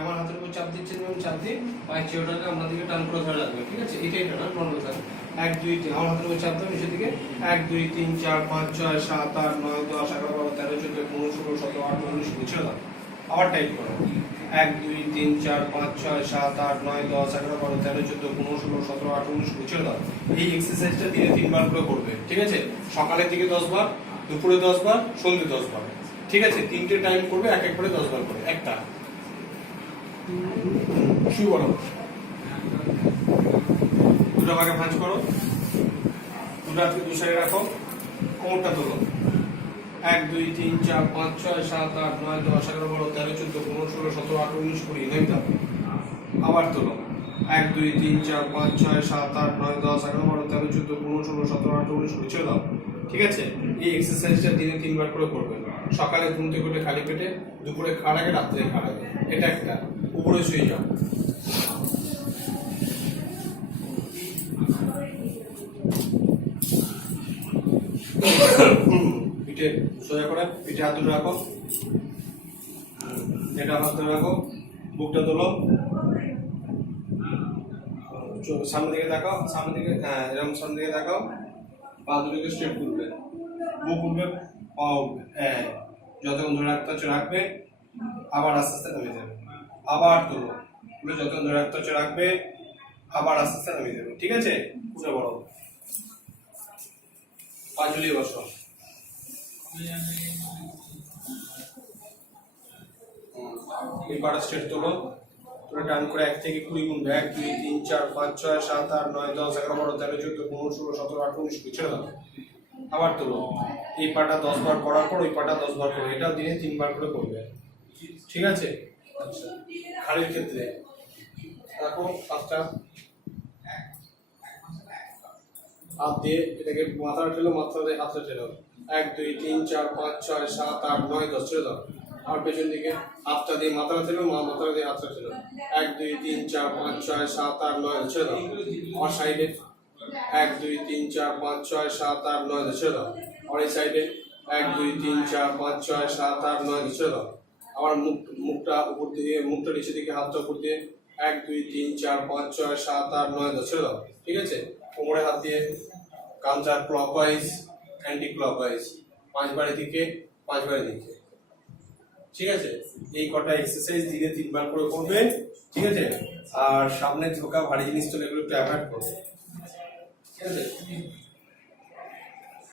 আমার হাতের উপর চাপ দিচ্ছেন এবং চাপ দিয়ে পায়ের চিরটাকে আপনার দিকে টান করে ধরে রাখবেন, ঠিক আছে? এটাই টানা নর্মাল টান। 1 2 3 আমার হাতের উপর চাপ দেবেন নিচের দিকে। 1 2 3 4 5 6 7 8 9 10 11 12 13 14 15 16 17 18 19 20 ছেড়ে দাও। আবার টাইট করো। 1 2 3 4 5 6 7 8 9 10 11 12 13 14 15 16 17 18 19 20 ছেড়ে দাও। এই এক্সারসাইজটা দিনে 3 বার করে করবে, ঠিক আছে? সকালের দিকে 10 বার, দুপুরে 10 বার, সন্ধ্যে 10 বার, ঠিক আছে? তিনটে টাইম করবে, এক এক করে 10 বার করে। একটা শুরু করো। দুটো ভাগে ভাঁজ করো, দুটো হাতকে দু সাইডে রাখো, কোমরটা তোলো। 1 2 3 4 5 6 7 8 9 10 11 12 13 14 15 16 17 18 19 20 নেমে দাও। আবার তোলো। 1 2 3 4 5 6 7 8 9 10 11 12 13 14 15 16 17 18 19 20 ছেড়ে দাও, ঠিক আছে? এই এক্সারসাইজটা দিনে 3 বার করে করবে। সকালে ঘুম থেকে উঠে খালি পেটে, দুপুরে খাওয়ার আগে, রাত্রে খাওয়ার আগে। এটা একটা। উপরে শুয়ে যাও। পিঠে সোজা করে, পিঠে হাত দুটো রাখো, এটা হাত ধরে রাখো, বুকটা তোলো, সামনের দিকে তাকাও, সামনের দিকে, হ্যাঁ এরকম সামনের দিকে তাকাও, পা দুটোকে স্ট্রেট করবে, বুক উঠবে, পা উঠবে, হ্যাঁ যতক্ষণ ধরে রাখতে হচ্ছে রাখবে, আবার আস্তে আস্তে নামিয়ে যাবে, আবার তোলো, যতক্ষণ ধরে রাখতে হচ্ছে রাখবে, আবার আস্তে আস্তে নামিয়ে যাবে, ঠিক আছে? উঠে বড় পা ঝুলিয়ে বসো। এই পাটা স্ট্রেট তোলো, তোমরা টান করে 1 থেকে 20 গুনবে। 1 2 3 4 5 6 7 8 9 10 11 12 13 14 15 16 17 18 19 20 ছেড়ে দাও। আবার তোলো। এই পাটা 10 বার করার পর ওই পাটা 10 বার করো। এটা দিনে 3 বার করে করবে, ঠিক আছে? আচ্ছা, ঘাড়ের ক্ষেত্রে রাখো হাতটা, হাত দিয়ে এটাকে মাথাটা ঠেলো, মাথা দিয়ে হাতটা ঠেলো। 1 2 3 4 5 6 7 8 9 10 ছেড়ে দাও। আর পেছন দিকে হাতটা দিয়ে মাথাটা ঠেলো, মাথাটা দিয়ে হাতটা ঠেলো। 1 2 3 4 5 6 7 8 9 ছেড়ে দাও। আর সাইডে 1 2 3 4 5 6 7 8 9 ছেড়ে দাও। আর এই সাইডে 1 2 3 4 5 6 7 8 9 ছেড়ে দাও। আবার মুখটা উপর দিকে, মুখটা নিচে দিকে, হাতটা উপর দিয়ে 1 2 3 4 5 6 7 8 9 ছেড়ে দাও, ঠিক আছে? কোমরে হাত দিয়ে কাঁধটা ক্লকওয়াইজ, অ্যান্টি ক্লকওয়াইজ, 5 বার এদিকে 5 বার এদিকে, ঠিক আছে? এই কটা এক্সারসাইজ দিনে 3 বার করে করবে, ঠিক আছে? আর সামনে ঝোঁকা ভারী জিনিস তো এগুলো একটু অ্যাভয়েড করবে, ঠিক আছে?